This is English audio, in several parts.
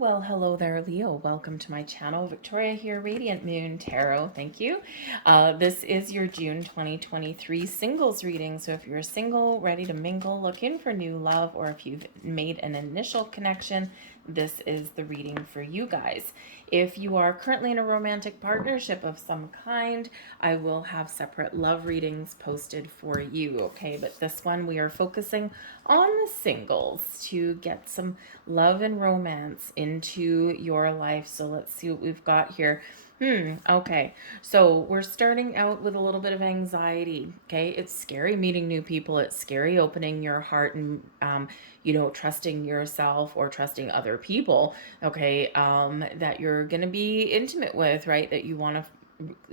Well, hello there, Leo. Welcome to my channel. Victoria here, Radiant Moon Tarot. Thank you. This is your June 2023 singles reading. So if you're single, ready to mingle, looking for new love, or if you've made an initial connection, this is the reading for you guys. If you are currently in a romantic partnership of some kind, I will have separate love readings posted for you, okay? But this one, we are focusing on the singles to get some love and romance into your life. So let's see what we've got here. Okay. So we're starting out with a little bit of anxiety. Okay. It's scary meeting new people. It's scary opening your heart and, trusting yourself or trusting other people. Okay. That you're going to be intimate with, right? That you want to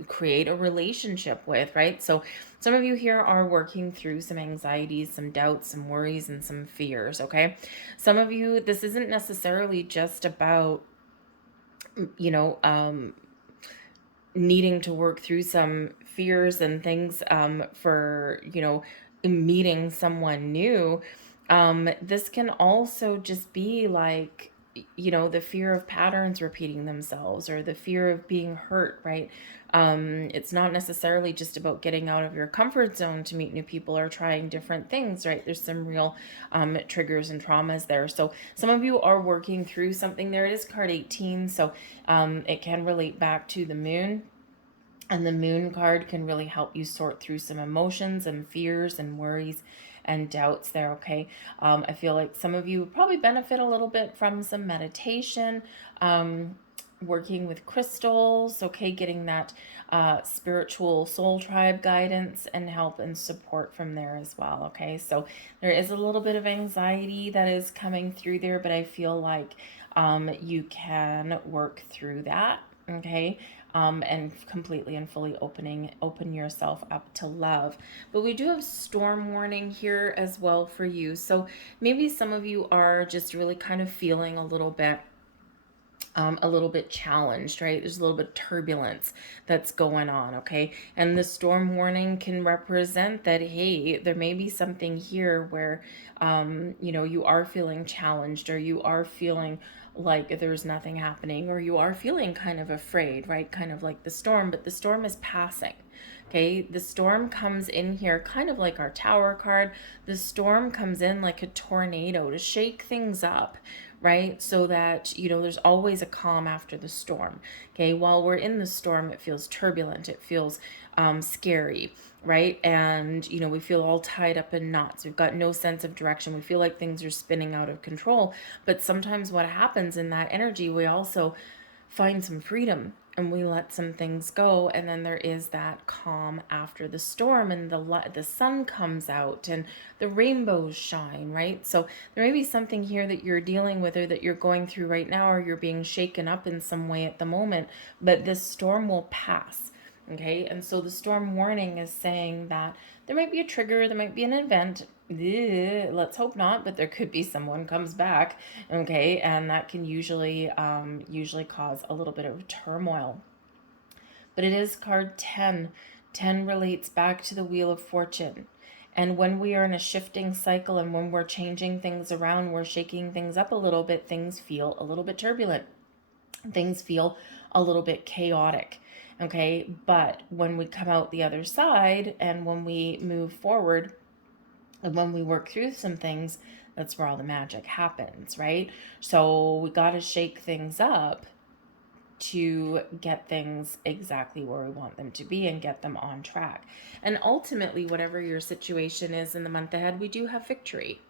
create a relationship with, right? So some of you here are working through some anxieties, some doubts, some worries, and some fears, okay? Some of you, this isn't necessarily just about, you know, needing to work through some fears and things for, meeting someone new. This can also just be like, the fear of patterns repeating themselves or the fear of being hurt, right? It's not necessarily just about getting out of your comfort zone to meet new people or trying different things, right? There's some real triggers and traumas there. So some of you are working through something. There it is, card 18. So it can relate back to the moon. And the moon card can really help you sort through some emotions and fears and worries and doubts there, okay? I feel like some of you probably benefit a little bit from some meditation, working with crystals, okay? Getting that spiritual soul tribe guidance and help and support from there as well, okay? So there is a little bit of anxiety that is coming through there, but I feel like you can work through that, okay? And completely and fully open yourself up to love. But we do have storm warning here as well for you. So maybe some of you are just really kind of feeling a little bit challenged, right? There's a little bit of turbulence that's going on, okay? And the storm warning can represent that, hey, there may be something here where, you are feeling challenged or you are feeling like there's nothing happening or you are feeling kind of afraid, right? Kind of like the storm, but the storm is passing. Okay, the storm comes in here kind of like our tower card. The storm comes in like a tornado to shake things up, right? So that, there's always a calm after the storm. Okay, while we're in the storm, it feels turbulent, it feels scary, right? And, we feel all tied up in knots. We've got no sense of direction. We feel like things are spinning out of control. But sometimes what happens in that energy, we also find some freedom and we let some things go, and then there is that calm after the storm, and the sun comes out and the rainbows shine, right? So there may be something here that you're dealing with or that you're going through right now, or you're being shaken up in some way at the moment, but this storm will pass. Okay, and so the storm warning is saying that there might be a trigger, there might be an event. Let's hope not, but there could be someone comes back, okay, and that can usually cause a little bit of turmoil. But it is card 10. 10 relates back to the Wheel of Fortune. And when we are in a shifting cycle and when we're changing things around, we're shaking things up a little bit, things feel a little bit turbulent. Things feel a little bit chaotic. Okay, but when we come out the other side and when we move forward and when we work through some things, that's where all the magic happens, right? So we got to shake things up to get things exactly where we want them to be and get them on track. And ultimately, whatever your situation is in the month ahead, we do have victory.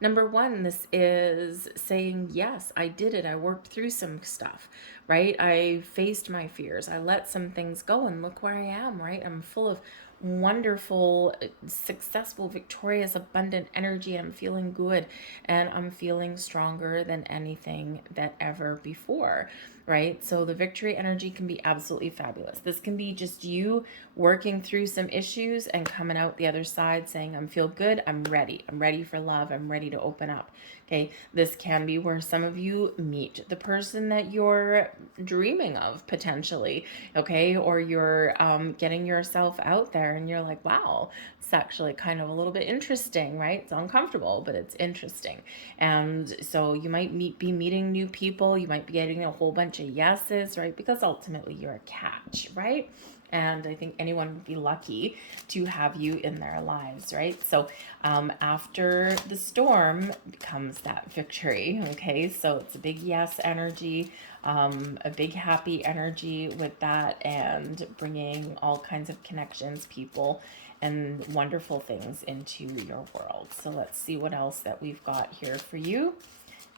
Number one, this is saying, yes, I did it. I worked through some stuff, right? I faced my fears. I let some things go, and look where I am, right? I'm full of wonderful, successful, victorious, abundant energy. I'm feeling good, and I'm feeling stronger than anything that ever before, right? So the victory energy can be absolutely fabulous. This can be just you working through some issues and coming out the other side saying, I'm feel good, I'm ready for love, I'm ready to open up. Okay, this can be where some of you meet the person that you're dreaming of potentially, okay, or you're getting yourself out there and you're like, wow, It's actually kind of a little bit interesting, right? It's uncomfortable, but it's interesting. And so you might be meeting new people. You might be getting a whole bunch of yeses, right? Because ultimately you're a catch, right? And I think anyone would be lucky to have you in their lives, right? So after the storm comes that victory, okay? So it's a big yes energy, a big happy energy with that, and bringing all kinds of connections, people, and wonderful things into your world. So let's see what else that we've got here for you.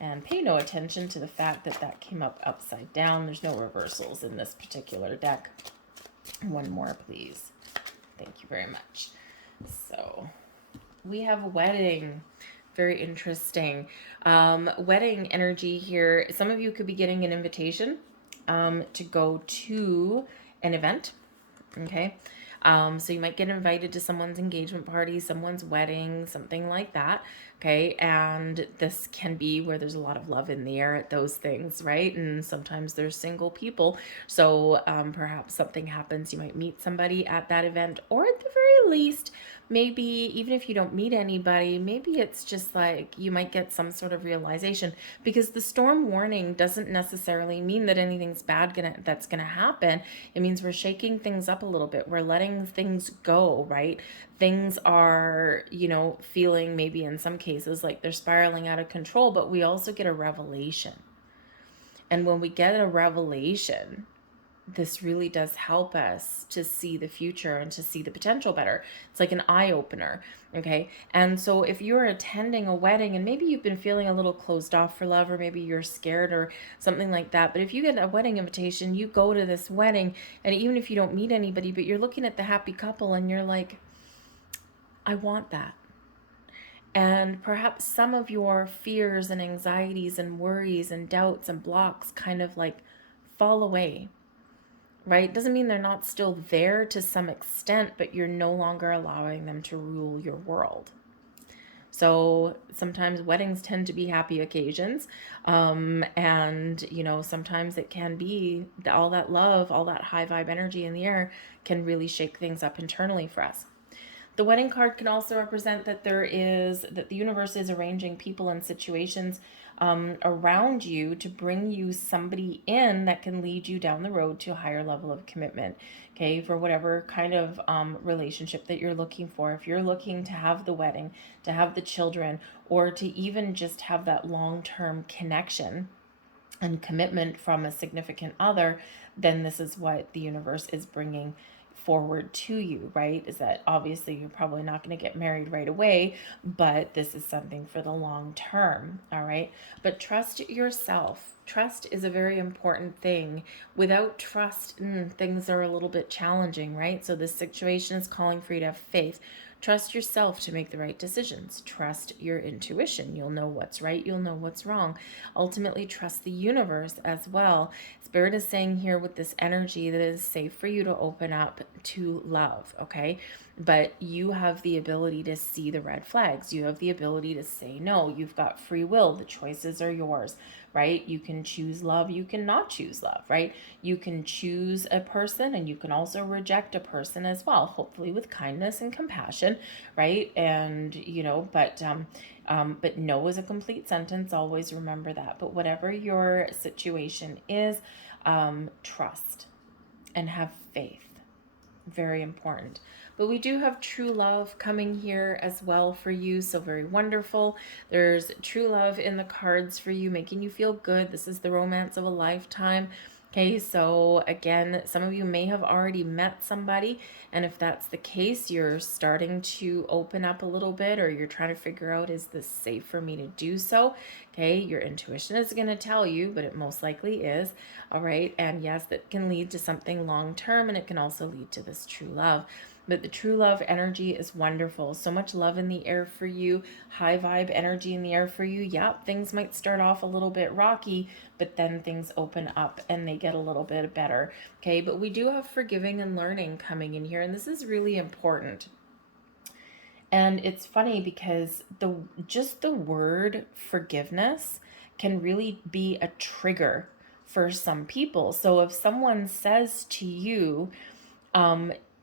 And pay no attention to the fact that that came up upside down. There's no reversals in this particular deck. One more, please. Thank you very much. So we have a wedding. Very interesting. Wedding energy here. Some of you could be getting an invitation to go to an event. Okay. So you might get invited to someone's engagement party, someone's wedding, something like that. Okay. And this can be where there's a lot of love in the air at those things, right? And sometimes there's single people. So perhaps something happens. You might meet somebody at that event, or at the very least, maybe even if you don't meet anybody, maybe it's just like you might get some sort of realization, because the storm warning doesn't necessarily mean that anything's bad that's gonna happen. It means we're shaking things up a little bit. We're letting things go, right? Things are, feeling maybe in some cases like they're spiraling out of control, but we also get a revelation. And when we get a revelation, this really does help us to see the future and to see the potential better. It's like an eye opener. Okay. And so if you're attending a wedding and maybe you've been feeling a little closed off for love, or maybe you're scared or something like that, but if you get a wedding invitation, you go to this wedding, and even if you don't meet anybody, but you're looking at the happy couple and you're like, I want that. And perhaps some of your fears and anxieties and worries and doubts and blocks kind of like fall away, right? Doesn't mean they're not still there to some extent, but you're no longer allowing them to rule your world. So sometimes weddings tend to be happy occasions. And, sometimes it can be all that love, all that high vibe energy in the air can really shake things up internally for us. The wedding card can also represent that that the universe is arranging people and situations around you to bring you somebody in that can lead you down the road to a higher level of commitment. Okay, for whatever kind of relationship that you're looking for. If you're looking to have the wedding, to have the children, or to even just have that long-term connection and commitment from a significant other, then this is what the universe is bringing forward to you, right? Is that obviously you're probably not going to get married right away, but this is something for the long term, all right? But trust yourself. Trust is a very important thing. Without trust, things are a little bit challenging, right? So this situation is calling for you to have faith. Trust yourself to make the right decisions. Trust your intuition. You'll know what's right. You'll know what's wrong. Ultimately, trust the universe as well. Spirit is saying here with this energy that it is safe for you to open up to love, okay? But you have the ability to see the red flags. You have the ability to say no. You've got free will. The choices are yours, right? You can choose love. You can not choose love, right? You can choose a person, and you can also reject a person as well, hopefully with kindness and compassion, right? And, but no is a complete sentence. Always remember that. But whatever your situation is, trust and have faith. Very important. But we do have true love coming here as well for you, so very wonderful. There's true love in the cards for you, making you feel good. This is the romance of a lifetime. Okay, so again, some of you may have already met somebody, and if that's the case, you're starting to open up a little bit, or you're trying to figure out, is this safe for me to do so? Okay, your intuition is going to tell you, but it most likely is. All right, and yes, that can lead to something long term, and it can also lead to this true love. But the true love energy is wonderful. So much love in the air for you. High vibe energy in the air for you. Yep, things might start off a little bit rocky, but then things open up and they get a little bit better. Okay, but we do have forgiving and learning coming in here, and this is really important. And it's funny because just the word forgiveness can really be a trigger for some people. So if someone says to you,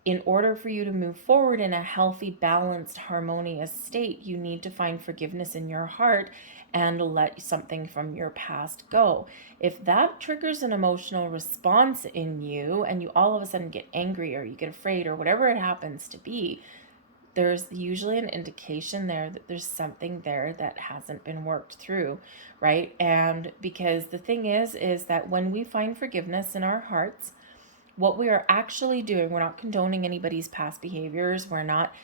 in order for you to move forward in a healthy, balanced, harmonious state, you need to find forgiveness in your heart and let something from your past go. If that triggers an emotional response in you and you all of a sudden get angry or you get afraid or whatever it happens to be, there's usually an indication there that there's something there that hasn't been worked through, right? And because the thing is that when we find forgiveness in our hearts, what we are actually doing, we're not condoning anybody's past behaviors. We're not,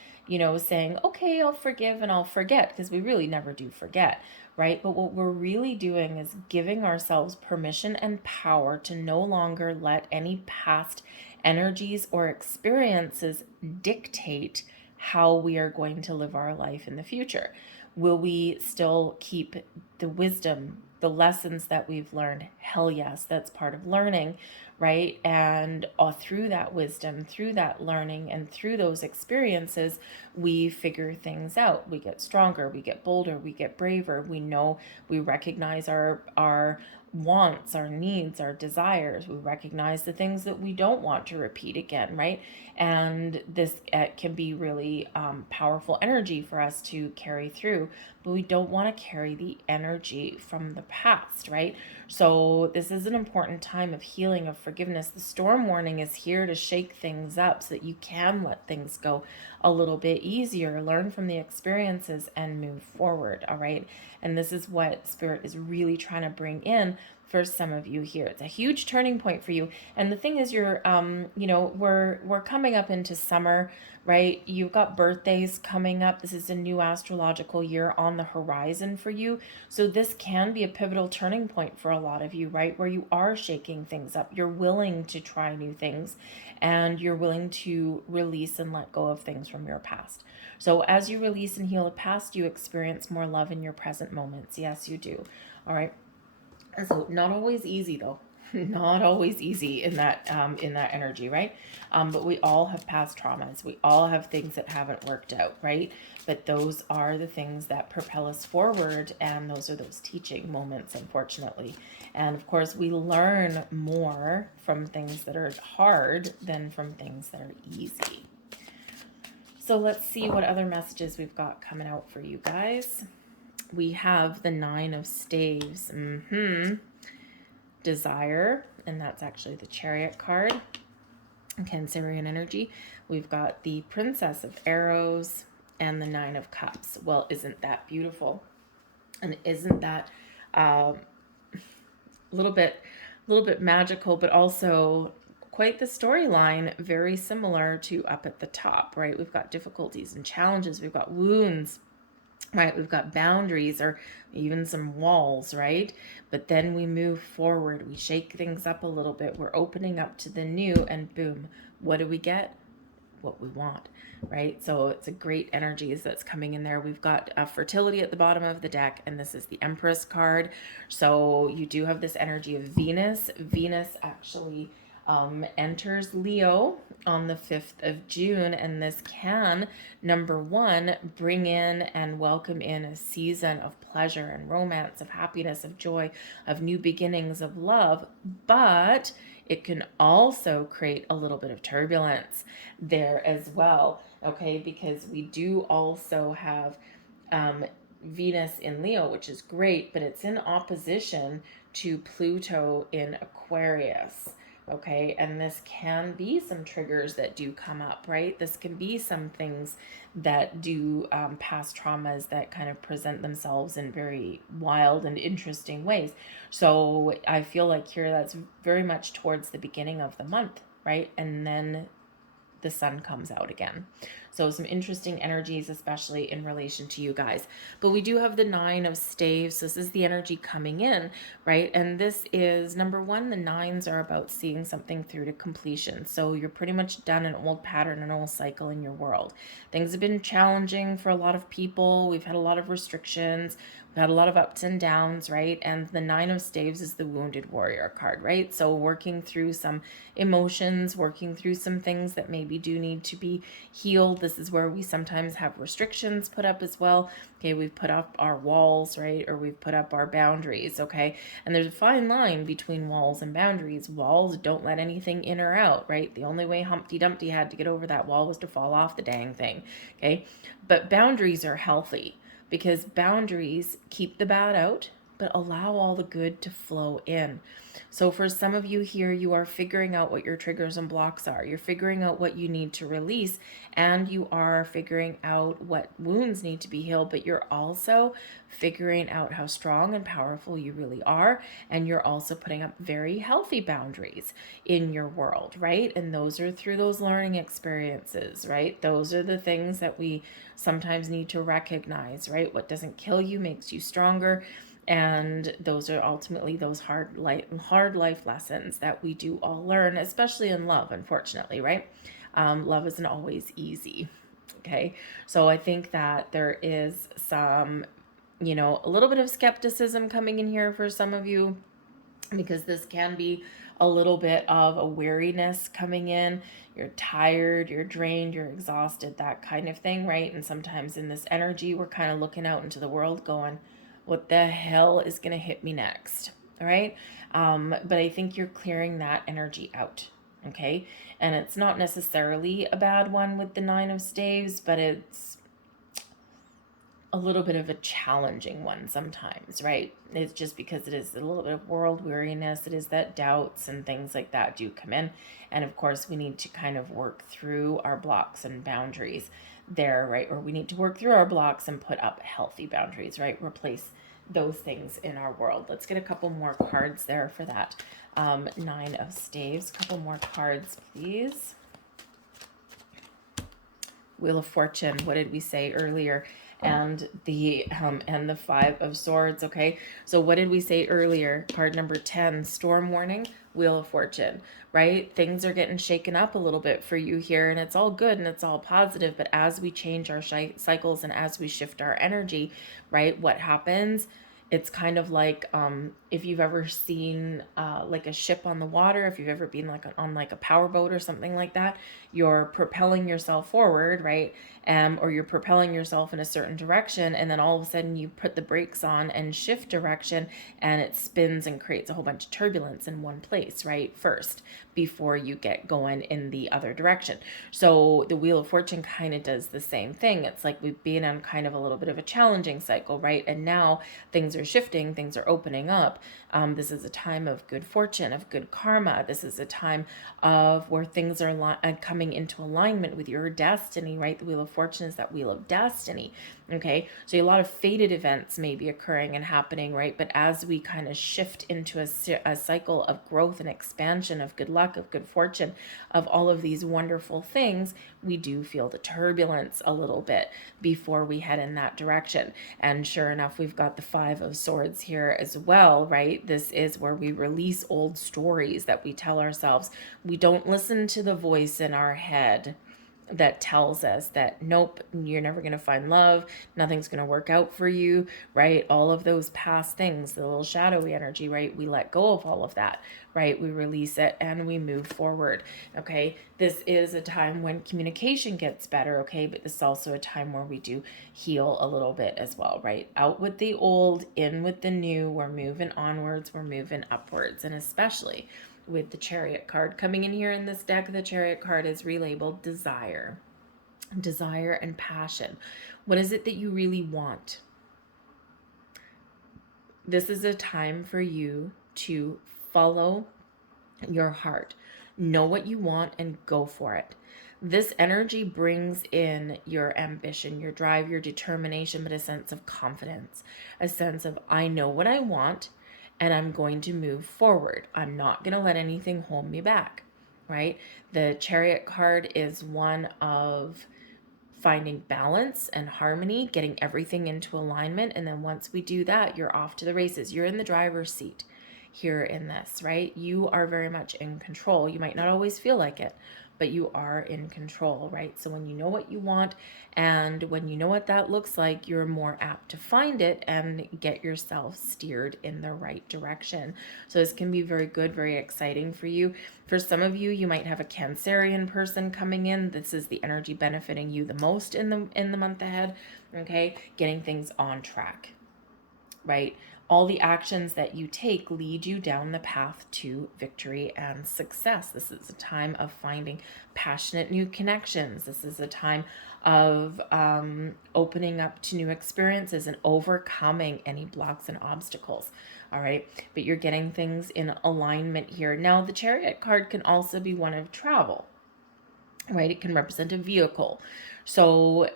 saying, okay, I'll forgive and I'll forget, because we really never do forget, right? But what we're really doing is giving ourselves permission and power to no longer let any past energies or experiences dictate how we are going to live our life in the future. Will we still keep the wisdom, the lessons that we've learned? Hell yes, that's part of learning, right? And through that wisdom, through that learning, and through those experiences, we figure things out. We get stronger, we get bolder, we get braver. We know, we recognize our wants, our needs, our desires. We recognize the things that we don't want to repeat again, right? And this can be really powerful energy for us to carry through, but we don't want to carry the energy from the past, right? So this is an important time of healing, of forgiveness. The storm warning is here to shake things up so that you can let things go a little bit easier, learn from the experiences and move forward, all right? And this is what Spirit is really trying to bring in for some of you here. It's a huge turning point for you. And the thing is, you're, we're coming up into summer, right? You've got birthdays coming up. This is a new astrological year on the horizon for you. So this can be a pivotal turning point for a lot of you, right? Where you are shaking things up. You're willing to try new things and you're willing to release and let go of things from your past. So as you release and heal the past, you experience more love in your present moments. Yes, you do. All right. So not always easy though. Not always easy in that energy, right? But we all have past traumas. We all have things that haven't worked out, right? But those are the things that propel us forward, and those are those teaching moments, unfortunately. And of course, we learn more from things that are hard than from things that are easy. So let's see what other messages we've got coming out for you guys. We have the 9 of Staves. Desire, and that's actually the Chariot card. Cancerian energy. We've got the Princess of Arrows and the 9 of Cups. Well, isn't that beautiful? And isn't that a little bit magical, but also quite the storyline, very similar to up at the top, right? We've got difficulties and challenges. We've got wounds, right? We've got boundaries or even some walls, right? But then we move forward. We shake things up a little bit. We're opening up to the new, and boom, what do we get? What we want, right? So it's a great energies that's coming in there. We've got fertility at the bottom of the deck, and this is the Empress card. So you do have this energy of Venus. Venus actually enters Leo on the 5th of June, and this can, number one, bring in and welcome in a season of pleasure and romance, of happiness, of joy, of new beginnings, of love, but it can also create a little bit of turbulence there as well, okay? Because we do also have Venus in Leo, which is great, but it's in opposition to Pluto in Aquarius. Okay, and this can be some triggers that do come up, right? This can be some things that do past traumas that kind of present themselves in very wild and interesting ways. So I feel like here that's very much towards the beginning of the month, right? And then the sun comes out again. So some interesting energies, especially in relation to you guys. But we do have the 9 of Staves. This is the energy coming in, right? And this is, number one, the 9s are about seeing something through to completion. So you're pretty much done an old pattern, an old cycle in your world. Things have been challenging for a lot of people. We've had a lot of restrictions. We've had a lot of ups and downs, right? And the 9 of Staves is the Wounded Warrior card, right? So working through some emotions, working through some things that maybe do need to be healed, This is where we sometimes have restrictions put up as well. Okay, we've put up our walls, right? Or we've put up our boundaries, okay? And there's a fine line between walls and boundaries. Walls don't let anything in or out, right? The only way Humpty Dumpty had to get over that wall was to fall off the dang thing, okay? But boundaries are healthy because boundaries keep the bad out, but allow all the good to flow in. So for some of you here, you are figuring out what your triggers and blocks are. You're figuring out what you need to release, and you are figuring out what wounds need to be healed, but you're also figuring out how strong and powerful you really are. And you're also putting up very healthy boundaries in your world, right? And those are through those learning experiences, right? Those are the things that we sometimes need to recognize, right? What doesn't kill you makes you stronger. And those are ultimately those hard life lessons that we do all learn, especially in love, unfortunately, right? Love isn't always easy. Okay. So I think that there is some, a little bit of skepticism coming in here for some of you, because this can be a little bit of a weariness coming in. You're tired, you're drained, you're exhausted, that kind of thing, right? And sometimes in this energy, we're kind of looking out into the world going, what the hell is going to hit me next? All right. But I think you're clearing that energy out. Okay. And it's not necessarily a bad one with the Nine of Staves, but it's a little bit of a challenging one sometimes, right? It's just because it is a little bit of world weariness. It is that doubts and things like that do come in. And of course, we need to kind of work through our blocks and boundaries there, right? Or we need to work through our blocks and put up healthy boundaries, right? Replace those things in our world. Let's get a couple more cards there for that. Nine of Staves. A couple more cards, please. Wheel of Fortune. What did we say earlier? And the Five of Swords. Okay, so what did we say earlier? Card number 10, storm warning, Wheel of Fortune, right? Things are getting shaken up a little bit for you here, and it's all good and it's all positive. But as we change our cycles and as we shift our energy, right, what happens? It's kind of like if you've ever seen like a ship on the water, if you've ever been like on like a power boat or something like that, you're propelling yourself forward, right? Or you're propelling yourself in a certain direction, and then all of a sudden you put the brakes on and shift direction, and it spins and creates a whole bunch of turbulence in one place, right? First, before you get going in the other direction. So the Wheel of Fortune kind of does the same thing. It's like we've been on kind of a little bit of a challenging cycle, right? And now things are shifting, things are opening up. This is a time of good fortune, of good karma. This is a time of where things are coming into alignment with your destiny, right? The Wheel of Fortune is that wheel of destiny. Okay, so a lot of fated events may be occurring and happening, right? But as we kind of shift into a cycle of growth and expansion, of good luck, of good fortune, of all of these wonderful things, we do feel the turbulence a little bit before we head in that direction. And sure enough, we've got the Five of Swords here as well, right? This is where we release old stories that we tell ourselves. We don't listen to the voice in our head that tells us that, nope, you're never going to find love, nothing's going to work out for you, right? All of those past things, the little shadowy energy, right? We let go of all of that, right? We release it and we move forward, okay? This is a time when communication gets better, okay? But this is also a time where we do heal a little bit as well, right? Out with the old, in with the new. We're moving onwards, we're moving upwards, and especially with the Chariot card coming in here in this deck. The Chariot card is relabeled desire and passion. What is it that you really want? This is a time for you to follow your heart, know what you want, and go for it. This energy brings in your ambition, your drive, your determination, but a sense of confidence, a sense of, I know what I want, and I'm going to move forward. I'm not going to let anything hold me back, right? The Chariot card is one of finding balance and harmony, getting everything into alignment. And then once we do that, you're off to the races. You're in the driver's seat here in this, right? You are very much in control. You might not always feel like it, but you are in control, right? So when you know what you want and when you know what that looks like, you're more apt to find it and get yourself steered in the right direction. So this can be very good, very exciting for you. For some of you, you might have a Cancerian person coming in. This is the energy benefiting you the most in the month ahead, okay? Getting things on track, right? All the actions that you take lead you down the path to victory and success. This is a time of finding passionate new connections. This is a time of opening up to new experiences and overcoming any blocks and obstacles. All right, but you're getting things in alignment here. Now, the Chariot card can also be one of travel, right? It can represent a vehicle. So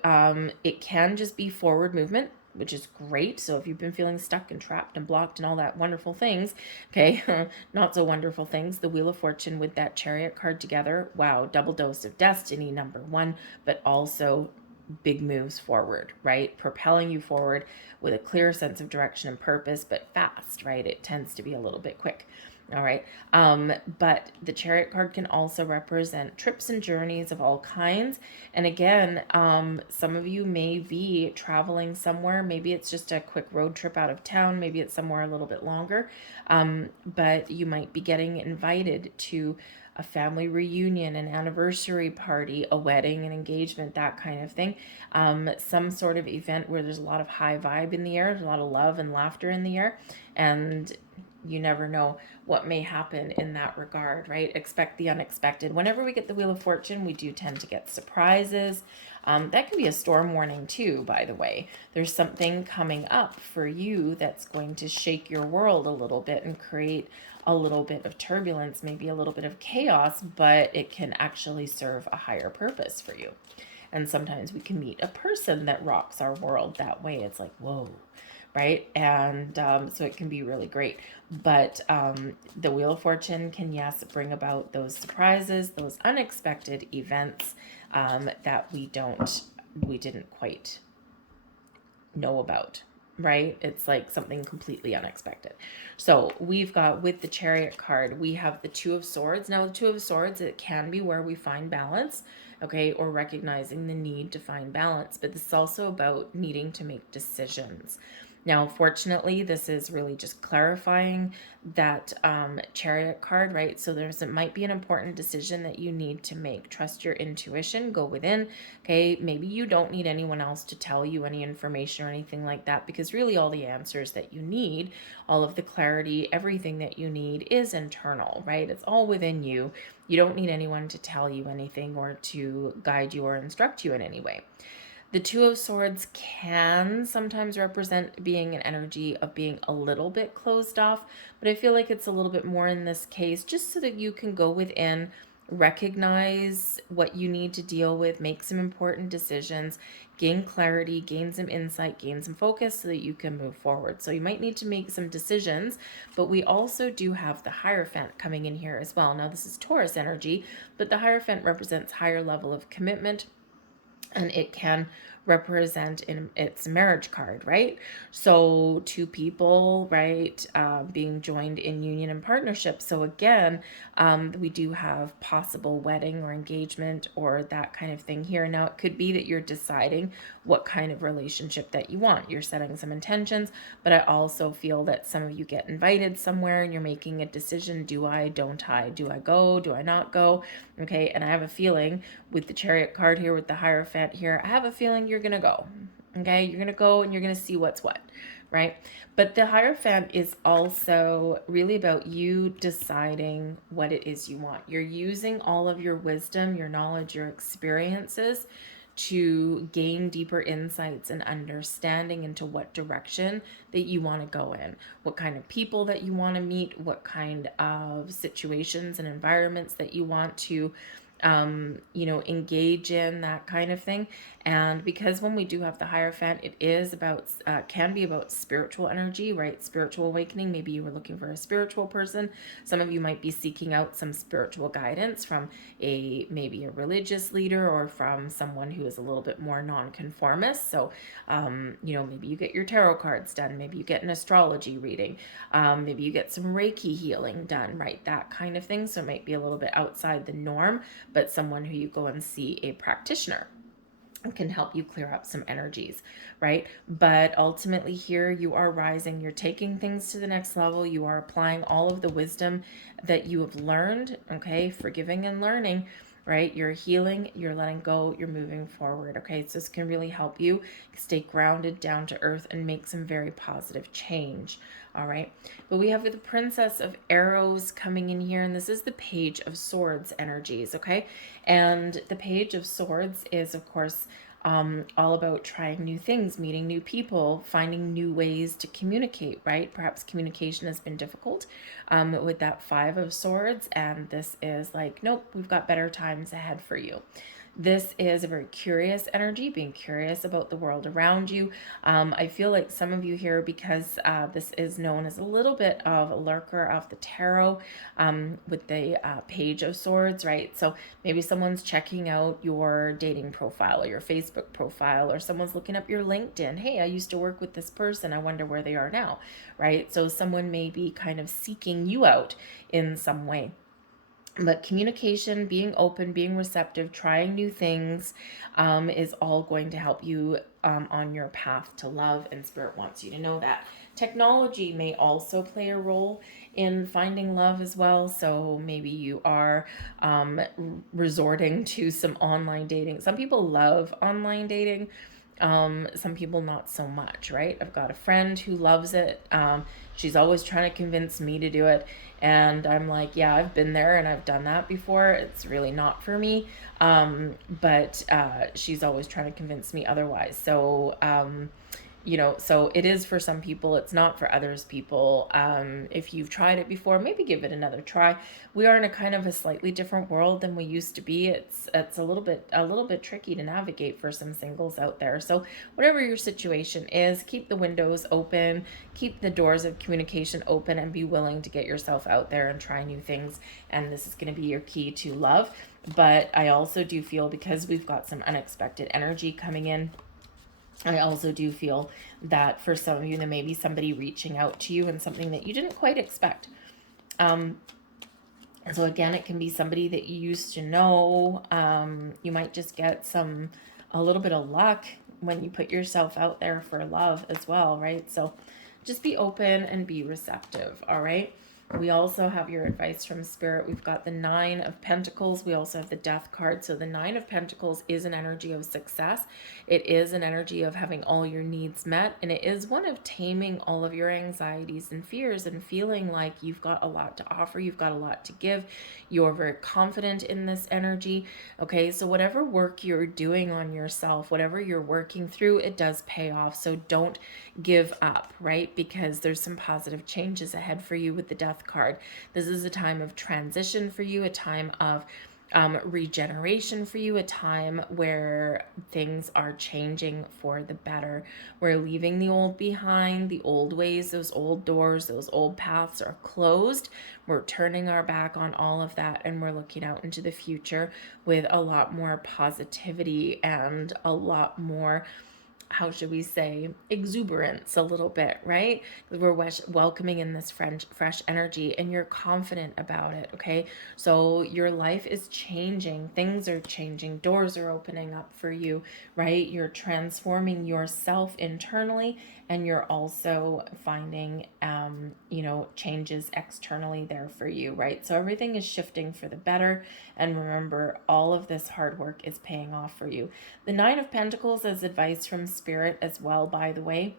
it can just be forward movement, which is great. So if you've been feeling stuck and trapped and blocked and all that wonderful things, okay, not so wonderful things, the Wheel of Fortune with that Chariot card together, wow, double dose of destiny, number one, but also big moves forward, right? Propelling you forward with a clear sense of direction and purpose, but fast, right? It tends to be a little bit quick. All right. But the Chariot card can also represent trips and journeys of all kinds. And again, some of you may be traveling somewhere. Maybe it's just a quick road trip out of town. Maybe it's somewhere a little bit longer. But you might be getting invited to a family reunion, an anniversary party, a wedding, an engagement, that kind of thing. Some sort of event where there's a lot of high vibe in the air, there's a lot of love and laughter in the air. And you never know what may happen in that regard, right? Expect the unexpected. Whenever we get the Wheel of Fortune, we do tend to get surprises. That can be a storm warning too, by the way. There's something coming up for you that's going to shake your world a little bit and create a little bit of turbulence, maybe a little bit of chaos, but it can actually serve a higher purpose for you. And sometimes we can meet a person that rocks our world that way. It's like, whoa, right? And so it can be really great. But the Wheel of Fortune can, yes, bring about those surprises, those unexpected events that we didn't quite know about, right? It's like something completely unexpected. So we've got, with the Chariot card, we have the Two of Swords. Now, the Two of Swords, it can be where we find balance, okay, or recognizing the need to find balance. But this is also about needing to make decisions. Now, fortunately, this is really just clarifying that Chariot card, right? So it might be an important decision that you need to make. Trust your intuition, go within, okay? Maybe you don't need anyone else to tell you any information or anything like that, because really all the answers that you need, all of the clarity, everything that you need is internal, right? It's all within you. You don't need anyone to tell you anything or to guide you or instruct you in any way. The Two of Swords can sometimes represent being an energy of being a little bit closed off, but I feel like it's a little bit more in this case, just so that you can go within, recognize what you need to deal with, make some important decisions, gain clarity, gain some insight, gain some focus so that you can move forward. So you might need to make some decisions, but we also do have the Hierophant coming in here as well. Now, this is Taurus energy, but the Hierophant represents higher level of commitment, and it can represent in its marriage card, right? So two people, right, being joined in union and partnership. So again, we do have possible wedding or engagement or that kind of thing here. Now, it could be that you're deciding what kind of relationship that you want. You're setting some intentions, but I also feel that some of you get invited somewhere and you're making a decision. Do I, don't I? Do I go? Do I not go? Okay, and I have a feeling with the Chariot card here, with the Hierophant here, I have a feeling you're going to go. Okay, you're going to go and you're going to see what's what, right? But the Hierophant is also really about you deciding what it is you want. You're using all of your wisdom, your knowledge, your experiences to gain deeper insights and understanding into what direction that you want to go in, what kind of people that you want to meet, what kind of situations and environments that you want to engage in, that kind of thing. And because when we do have the Hierophant, it is about, can be about spiritual energy, right? Spiritual awakening. Maybe you were looking for a spiritual person. Some of you might be seeking out some spiritual guidance from maybe a religious leader or from someone who is a little bit more nonconformist. So, maybe you get your tarot cards done. Maybe you get an astrology reading. Maybe you get some Reiki healing done, right? That kind of thing. So it might be a little bit outside the norm, but someone who you go and see a practitioner can help you clear up some energies, right? But ultimately here you are rising, you're taking things to the next level, you are applying all of the wisdom that you have learned, okay? Forgiving and learning, right? You're healing, you're letting go, you're moving forward, okay? So this can really help you stay grounded, down to earth, and make some very positive change, all right? But we have the Princess of Arrows coming in here, and this is the Page of Swords energies, okay? And the Page of Swords is, of course, all about trying new things, meeting new people, finding new ways to communicate, right? Perhaps communication has been difficult with that Five of Swords, and this is like, nope, we've got better times ahead for you. This is a very curious energy, being curious about the world around you. I feel like some of you here, because this is known as a little bit of a lurker of the tarot with the Page of Swords, right? So maybe someone's checking out your dating profile or your Facebook profile, or someone's looking up your LinkedIn. Hey, I used to work with this person. I wonder where they are now, right? So someone may be kind of seeking you out in some way. But communication, being open, being receptive, trying new things is all going to help you on your path to love, and Spirit wants you to know that. Technology may also play a role in finding love as well. So maybe you are resorting to some online dating. Some people love online dating. Some people not so much, right? I've got a friend who loves it. She's always trying to convince me to do it. And I'm like, yeah, I've been there and I've done that before. It's really not for me. But she's always trying to convince me otherwise. So, so it is for some people, it's not for others people. If you've tried it before, maybe give it another try. We are in a kind of a slightly different world than we used to be. It's a little bit tricky to navigate for some singles out there. So whatever your situation is, keep the windows open, keep the doors of communication open, and be willing to get yourself out there and try new things. And this is going to be your key to love. But I also do feel, because we've got some unexpected energy coming in, I also do feel that for some of you, there may be somebody reaching out to you and something that you didn't quite expect. So again, it can be somebody that you used to know. You might just get a little bit of luck when you put yourself out there for love as well, right? So just be open and be receptive, all right? We also have your advice from Spirit. We've got the Nine of Pentacles. We also have the Death card. So the Nine of Pentacles is an energy of success. It is an energy of having all your needs met. And it is one of taming all of your anxieties and fears and feeling like you've got a lot to offer. You've got a lot to give. You're very confident in this energy. Okay, so whatever work you're doing on yourself, whatever you're working through, it does pay off. So don't give up, right? Because there's some positive changes ahead for you with the Death card. This is a time of transition for you, a time of regeneration for you, a time where things are changing for the better. We're leaving the old behind, the old ways, those old doors, those old paths are closed. We're turning our back on all of that, and we're looking out into the future with a lot more positivity and a lot more, how should we say, exuberance a little bit, right? We're welcoming in this fresh energy, and you're confident about it, okay? So your life is changing. Things are changing. Doors are opening up for you, right? You're transforming yourself internally, and you're also finding, changes externally there for you, right? So everything is shifting for the better. And remember, all of this hard work is paying off for you. The Nine of Pentacles is advice from Spirit as well, by the way.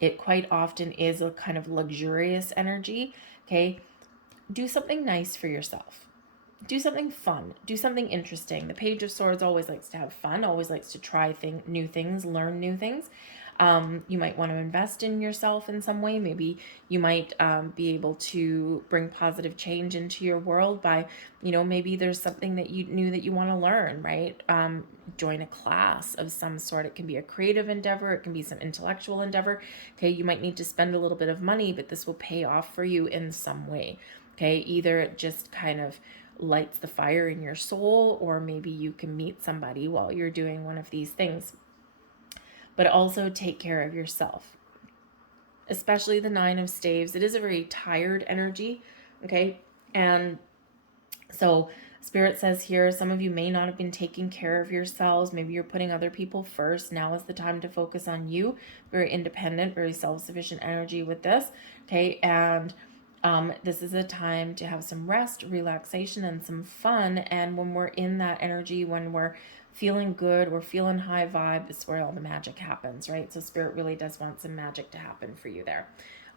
It quite often is a kind of luxurious energy, okay? Do something nice for yourself. Do something fun. Do something interesting. The Page of Swords always likes to have fun, always likes to try new things, learn new things. You might want to invest in yourself in some way. Maybe you might be able to bring positive change into your world by, maybe there's something that you knew that you want to learn, right? Join a class of some sort. It can be a creative endeavor. It can be some intellectual endeavor. Okay, you might need to spend a little bit of money, but this will pay off for you in some way. Okay, either it just kind of lights the fire in your soul, or maybe you can meet somebody while you're doing one of these things. But also take care of yourself, especially the Nine of Staves. It is a very tired energy, okay? And so Spirit says here, some of you may not have been taking care of yourselves. Maybe you're putting other people first. Now is the time to focus on you. Very independent, very self-sufficient energy with this. Okay, and this is a time to have some rest, relaxation, and some fun. And when we're in that energy, when we're feeling good, we're feeling high vibe, it's where all the magic happens, right? So Spirit really does want some magic to happen for you there.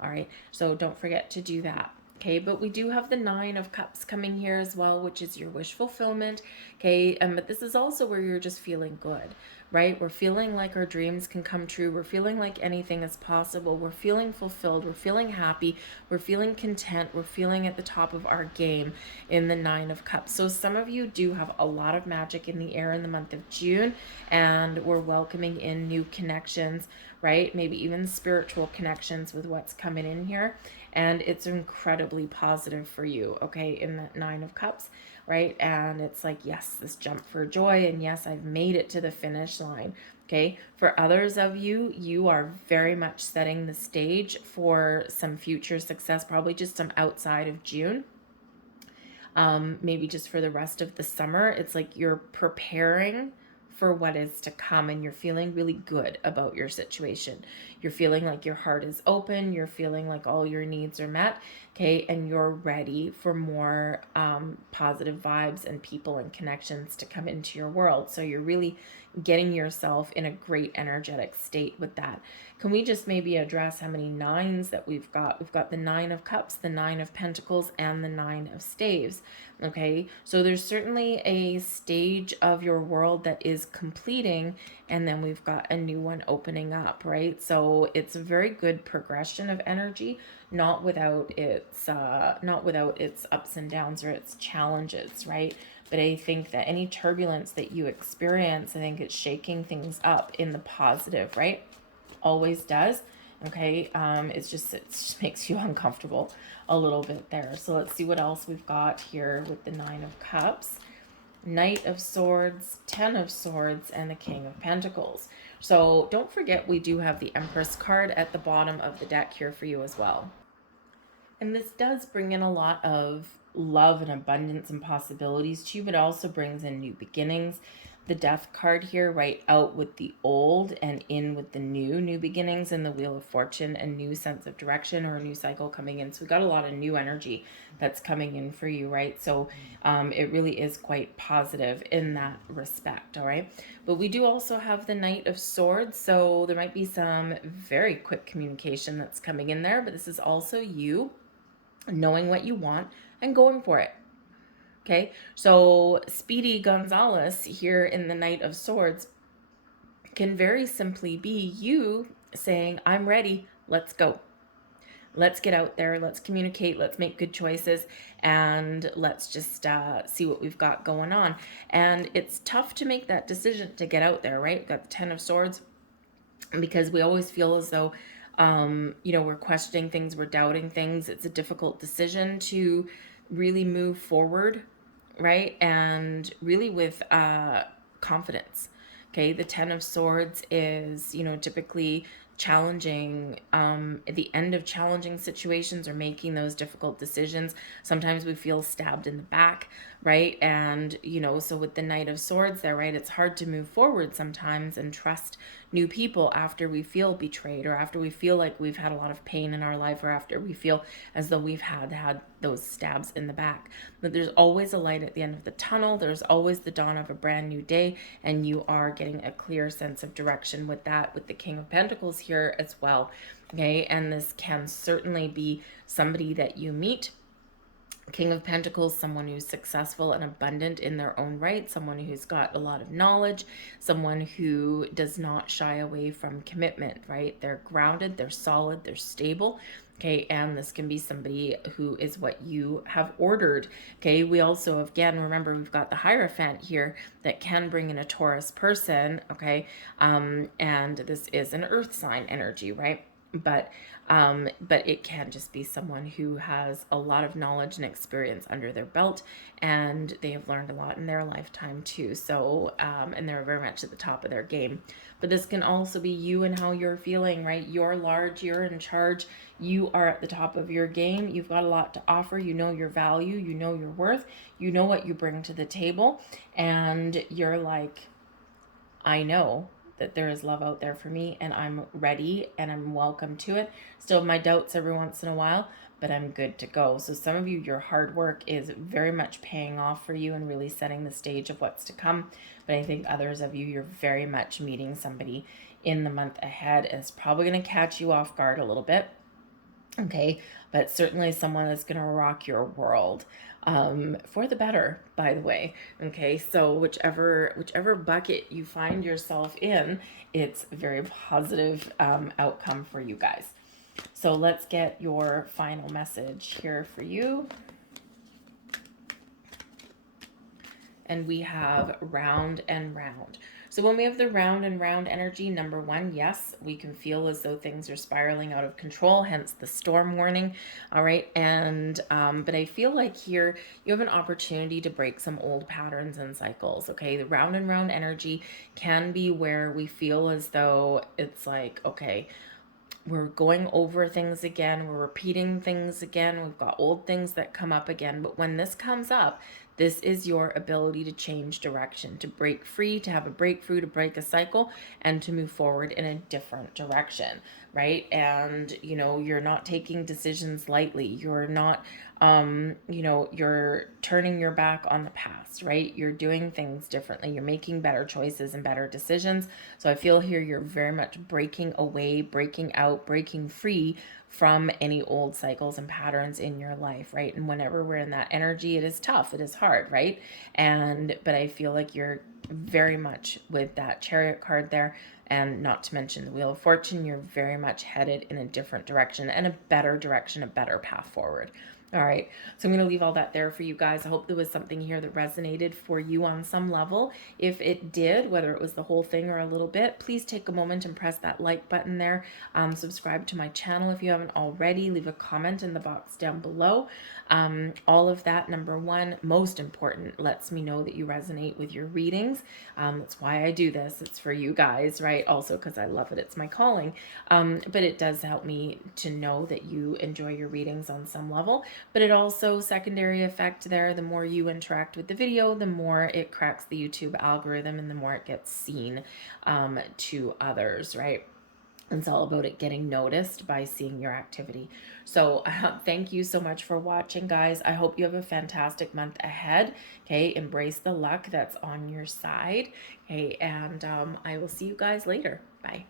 All right, so don't forget to do that. Okay, but we do have the 9 of Cups coming here as well, which is your wish fulfillment. Okay, but this is also where you're just feeling good, right? We're feeling like our dreams can come true. We're feeling like anything is possible. We're feeling fulfilled. We're feeling happy. We're feeling content. We're feeling at the top of our game in the 9 of Cups. So some of you do have a lot of magic in the air in the month of June, and we're welcoming in new connections, right? Maybe even spiritual connections with what's coming in here. And it's incredibly positive for you, okay, in that 9 of Cups, right? And it's like, yes, this jump for joy, and yes, I've made it to the finish line. Okay, for others of you, you are very much setting the stage for some future success, probably just some outside of June. Maybe just for the rest of the summer. It's like you're preparing for what is to come, and you're feeling really good about your situation. You're feeling like your heart is open. You're feeling like all your needs are met. Okay, and you're ready for more positive vibes and people and connections to come into your world. So you're really getting yourself in a great energetic state with that. Can we just maybe address how many 9s that we've got? We've got the 9 of Cups, the 9 of Pentacles, and the 9 of Staves. Okay, so there's certainly a stage of your world that is completing, and then we've got a new one opening up, right? So it's a very good progression of energy, not without its ups and downs or its challenges, right? But I think that any turbulence that you experience, I think it's shaking things up in the positive, right? Always does. Okay, it just makes you uncomfortable a little bit there. So let's see what else we've got here with the 9 of Cups, Knight of Swords, 10 of Swords, and the King of Pentacles. So don't forget, we do have the Empress card at the bottom of the deck here for you as well. And this does bring in a lot of love and abundance and possibilities to you, but also brings in new beginnings. The Death card here, right out with the old and in with the new beginnings, and the Wheel of Fortune, a new sense of direction or a new cycle coming in. So we got a lot of new energy that's coming in for you, right? So it really is quite positive in that respect, all right? But we do also have the Knight of Swords, so there might be some very quick communication that's coming in there, but this is also you knowing what you want and going for it. Okay, so Speedy Gonzalez here in the Knight of Swords can very simply be you saying, I'm ready, let's go. Let's get out there, let's communicate, let's make good choices, and let's just see what we've got going on. And it's tough to make that decision to get out there, right? We've got the 10 of Swords, because we always feel as though we're questioning things, we're doubting things. It's a difficult decision to really move forward, right? And really with confidence. Okay, the 10 of Swords is, typically challenging, at the end of challenging situations or making those difficult decisions. Sometimes we feel stabbed in the back, right? And, so with the Knight of Swords there, right, it's hard to move forward sometimes and trust new people after we feel betrayed, or after we feel like we've had a lot of pain in our life, or after we feel as though we've had those stabs in the back. But there's always a light at the end of the tunnel. There's always the dawn of a brand new day, and you are getting a clear sense of direction with that, with the King of Pentacles here as well. Okay, and this can certainly be somebody that you meet. King of Pentacles, someone who's successful and abundant in their own right, someone who's got a lot of knowledge, someone who does not shy away from commitment, right? They're grounded, they're solid, they're stable. Okay, and this can be somebody who is what you have ordered. Okay, we also, again, remember we've got the Hierophant here that can bring in a Taurus person. Okay, and this is an earth sign energy, right? but it can just be someone who has a lot of knowledge and experience under their belt, and they have learned a lot in their lifetime too. So and they're very much at the top of their game. But this can also be you and how you're feeling, right? You're large, you're in charge, you are at the top of your game, you've got a lot to offer, you know your value, you know your worth, you know what you bring to the table, and you're like, I know that there is love out there for me, and I'm ready and I'm welcome to it. Still have my doubts every once in a while, but I'm good to go. So some of you, your hard work is very much paying off for you and really setting the stage of what's to come. But I think others of you, you're very much meeting somebody in the month ahead, and it's probably going to catch you off guard a little bit. Okay, but certainly someone that's going to rock your world, for the better, by the way. Okay, so whichever bucket you find yourself in, it's a very positive outcome for you guys. So let's get your final message here for you. And we have round and round. So when we have the round and round energy, number one, yes, we can feel as though things are spiraling out of control, hence the storm warning. All right. And, but I feel like here you have an opportunity to break some old patterns and cycles. Okay. The round and round energy can be where we feel as though it's like, okay, we're going over things again, we're repeating things again, we've got old things that come up again. But when this comes up, this is your ability to change direction, to break free, to have a breakthrough, to break a cycle, and to move forward in a different direction, right? And, you know, you're not taking decisions lightly. You're not, you know, you're turning your back on the past, right? You're doing things differently. You're making better choices and better decisions. So I feel here you're very much breaking away, breaking out, breaking free from any old cycles and patterns in your life, right? And whenever we're in that energy, it is tough, it is hard, right? But I feel like you're very much with that Chariot card there, and not to mention the Wheel of Fortune, you're very much headed in a different direction and a better direction, a better path forward. All right, so I'm going to leave all that there for you guys. I hope there was something here that resonated for you on some level. If it did, whether it was the whole thing or a little bit, please take a moment and press that like button there. Subscribe to my channel if you haven't already. Leave a comment in the box down below. All of that, number one, most important, lets me know that you resonate with your readings. That's why I do this. It's for you guys, right? Also because I love it. It's my calling. But it does help me to know that you enjoy your readings on some level. But it also, secondary effect there, the more you interact with the video, the more it cracks the YouTube algorithm and the more it gets seen to others, right? It's all about it getting noticed by seeing your activity. So thank you so much for watching, guys. I hope you have a fantastic month ahead. Okay, embrace the luck that's on your side. Okay, and I will see you guys later. Bye.